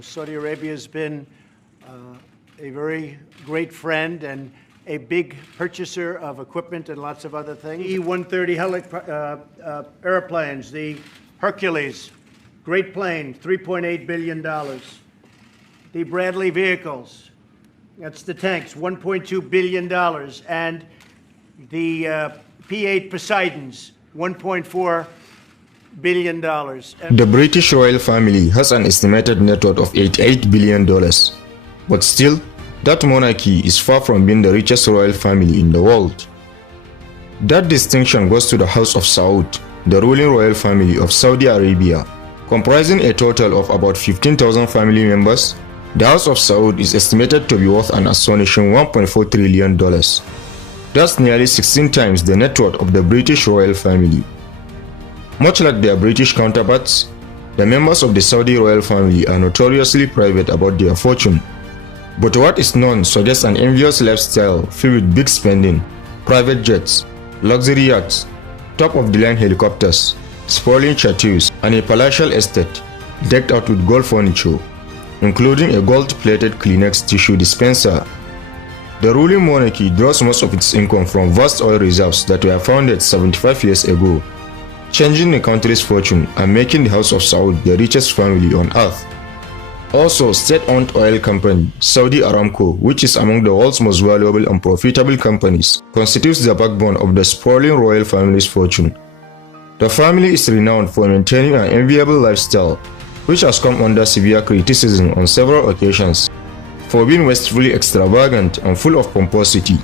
Saudi Arabia has been a very great friend and a big purchaser of equipment and lots of other things. E-130 airplanes, the Hercules, great plane, $3.8 billion. The Bradley vehicles, that's the tanks, $1.2 billion. And the P-8 Poseidons, $1.4 billion. The British royal family has an estimated net worth of $88 billion. But still, that monarchy is far from being the richest royal family in the world. That distinction goes to the House of Saud, the ruling royal family of Saudi Arabia. Comprising a total of about 15,000 family members, the House of Saud is estimated to be worth an astonishing $1.4 trillion. That's nearly 16 times the net worth of the British royal family. Much like their British counterparts, the members of the Saudi royal family are notoriously private about their fortune. But what is known suggests an envious lifestyle filled with big spending, private jets, luxury yachts, top-of-the-line helicopters, sprawling chateaus, and a palatial estate decked out with gold furniture, including a gold-plated Kleenex tissue dispenser. The ruling monarchy draws most of its income from vast oil reserves that were founded 75 years ago, changing the country's fortune and making the House of Saud the richest family on earth. Also, state-owned oil company Saudi Aramco, which is among the world's most valuable and profitable companies, constitutes the backbone of the sprawling royal family's fortune. The family is renowned for maintaining an enviable lifestyle, which has come under severe criticism on several occasions for being wastefully extravagant and full of pomposity.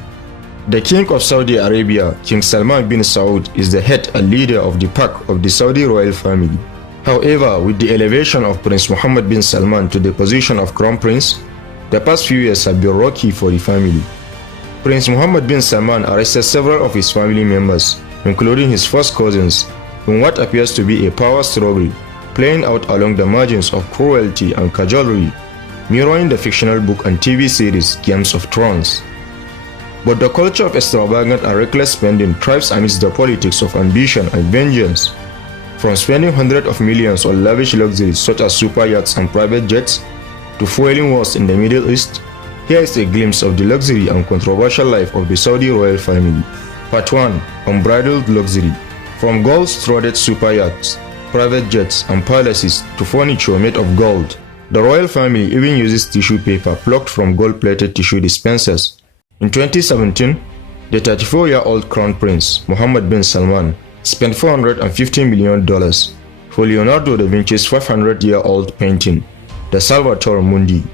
The King of Saudi Arabia, King Salman bin Salman, is the head and leader of the pack of the Saudi royal family. However, with the elevation of Prince Mohammed bin Salman to the position of Crown Prince, the past few years have been rocky for the family. Prince Mohammed bin Salman arrested several of his family members, including his first cousins, in what appears to be a power struggle playing out along the margins of cruelty and cajolery, mirroring the fictional book and TV series Games of Thrones. But the culture of extravagant and reckless spending thrives amidst the politics of ambition and vengeance. From spending hundreds of millions on lavish luxuries such as super yachts and private jets, to fueling wars in the Middle East, here is a glimpse of the luxury and controversial life of the Saudi royal family. Part 1. Unbridled Luxury. From gold-studded super yachts, private jets, and palaces to furniture made of gold, the royal family even uses tissue paper plucked from gold-plated tissue dispensers. In 2017, the 34-year-old Crown Prince Mohammed bin Salman spent $450 million for Leonardo da Vinci's 500-year-old painting, the Salvator Mundi,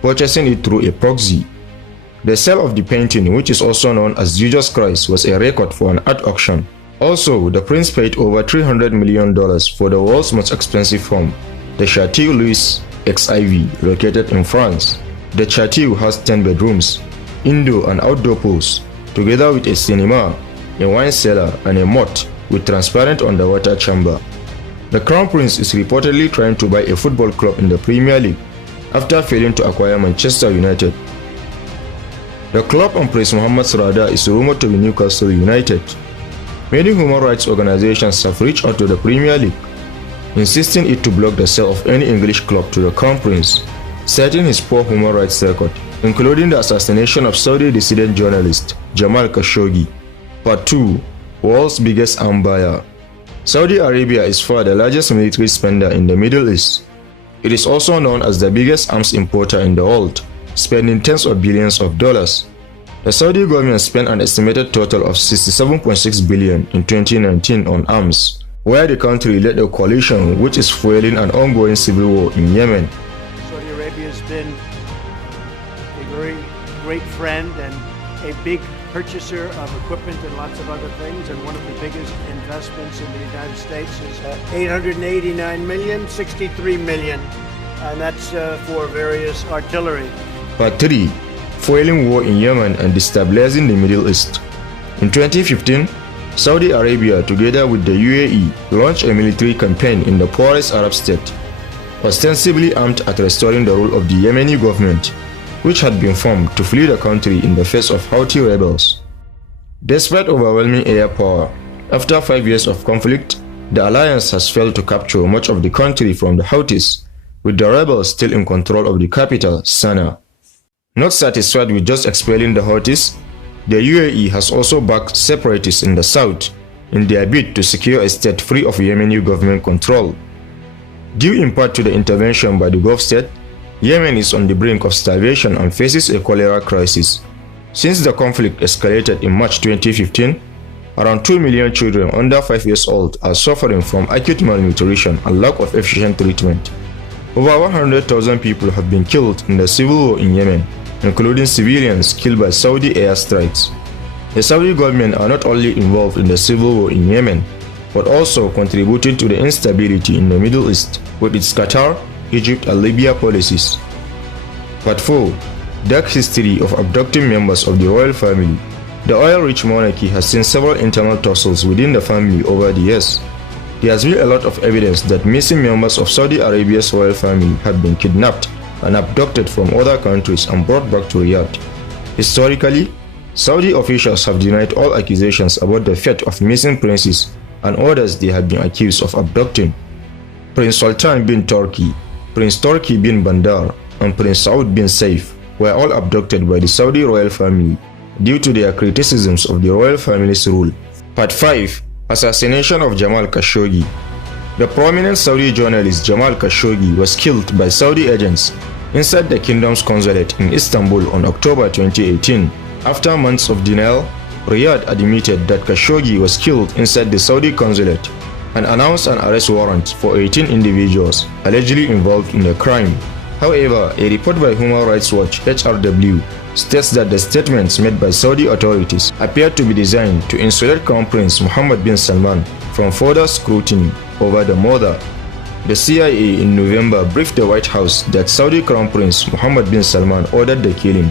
purchasing it through a proxy. The sale of the painting, which is also known as Jesus Christ, was a record for an art auction. Also, the prince paid over $300 million for the world's most expensive home, the Chateau Louis XIV, located in France. The chateau has 10 bedrooms, indoor and outdoor pools, together with a cinema, a wine cellar, and a moat with transparent underwater chamber. The Crown Prince is reportedly trying to buy a football club in the Premier League after failing to acquire Manchester United. The club on Prince Mohammed's radar is rumored to be Newcastle United. Many human rights organizations have reached out to the Premier League, insisting it to block the sale of any English club to the Crown Prince, citing his poor human rights record, including the assassination of Saudi dissident journalist Jamal Kasshogi. Part 2. World's biggest arms buyer. Saudi Arabia is far the largest military spender in the Middle East. It is also known as the biggest arms importer in the world, spending tens of billions of dollars. The Saudi government spent an estimated total of $67.6 billion in 2019 on arms, where the country led a coalition which is fueling an ongoing civil war in Yemen. Saudi Arabia has been a very great friend and a big purchaser of equipment and lots of other things, and one of the biggest investments in the United States is $889 million, $63 million, and that's for various artillery. Part 3. Fueling war in Yemen and destabilizing the Middle East. In 2015, Saudi Arabia, together with the UAE, launched a military campaign in the poorest Arab state, ostensibly aimed at restoring the rule of the Yemeni government, which had been formed to flee the country in the face of Houthi rebels. Despite overwhelming air power, after 5 years of conflict, the alliance has failed to capture much of the country from the Houthis, with the rebels still in control of the capital, Sana'a. Not satisfied with just expelling the Houthis, the UAE has also backed separatists in the south in their bid to secure a state free of Yemeni government control. Due in part to the intervention by the Gulf state, Yemen is on the brink of starvation and faces a cholera crisis. Since the conflict escalated in March 2015, around 2 million children under 5 years old are suffering from acute malnutrition and lack of efficient treatment. Over 100,000 people have been killed in the civil war in Yemen, including civilians killed by Saudi airstrikes. The Saudi government are not only involved in the civil war in Yemen, but also contributed to the instability in the Middle East with its Qatar, Egypt and Libya policies. Part 4. Dark history of abducting members of the royal family. The oil-rich monarchy has seen several internal tussles within the family over the years. There has been a lot of evidence that missing members of Saudi Arabia's royal family have been kidnapped and abducted from other countries and brought back to Riyadh. Historically, Saudi officials have denied all accusations about the fate of missing princes and others they have been accused of abducting. Prince Sultan bin Turki, Prince Turki bin Bandar, and Prince Saud bin Saif were all abducted by the Saudi royal family due to their criticisms of the royal family's rule. Part 5. Assassination of Jamal Kasshogi. The prominent Saudi journalist Jamal Kasshogi was killed by Saudi agents inside the kingdom's consulate in Istanbul on October 2018. After months of denial, Riyadh admitted that Kasshogi was killed inside the Saudi consulate and announced an arrest warrant for 18 individuals allegedly involved in the crime. However, a report by Human Rights Watch (HRW) states that the statements made by Saudi authorities appear to be designed to insulate Crown Prince Mohammed bin Salman from further scrutiny over the murder. The CIA in November briefed the White House that Saudi Crown Prince Mohammed bin Salman ordered the killing.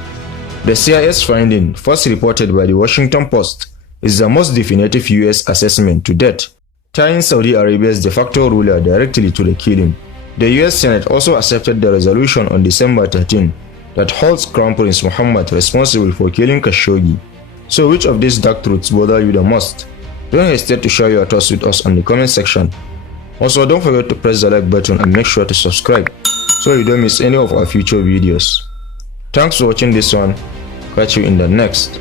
The CIA's finding, first reported by the Washington Post, is the most definitive US assessment to date, tying Saudi Arabia's de facto ruler directly to the killing. The US Senate also accepted the resolution on December 13 that holds Crown Prince Mohammed responsible for killing Kasshogi. So which of these dark truths bother you the most? Don't hesitate to share your thoughts with us in the comment section. Also, don't forget to press the like button and make sure to subscribe so you don't miss any of our future videos. Thanks for watching this one. Catch you in the next.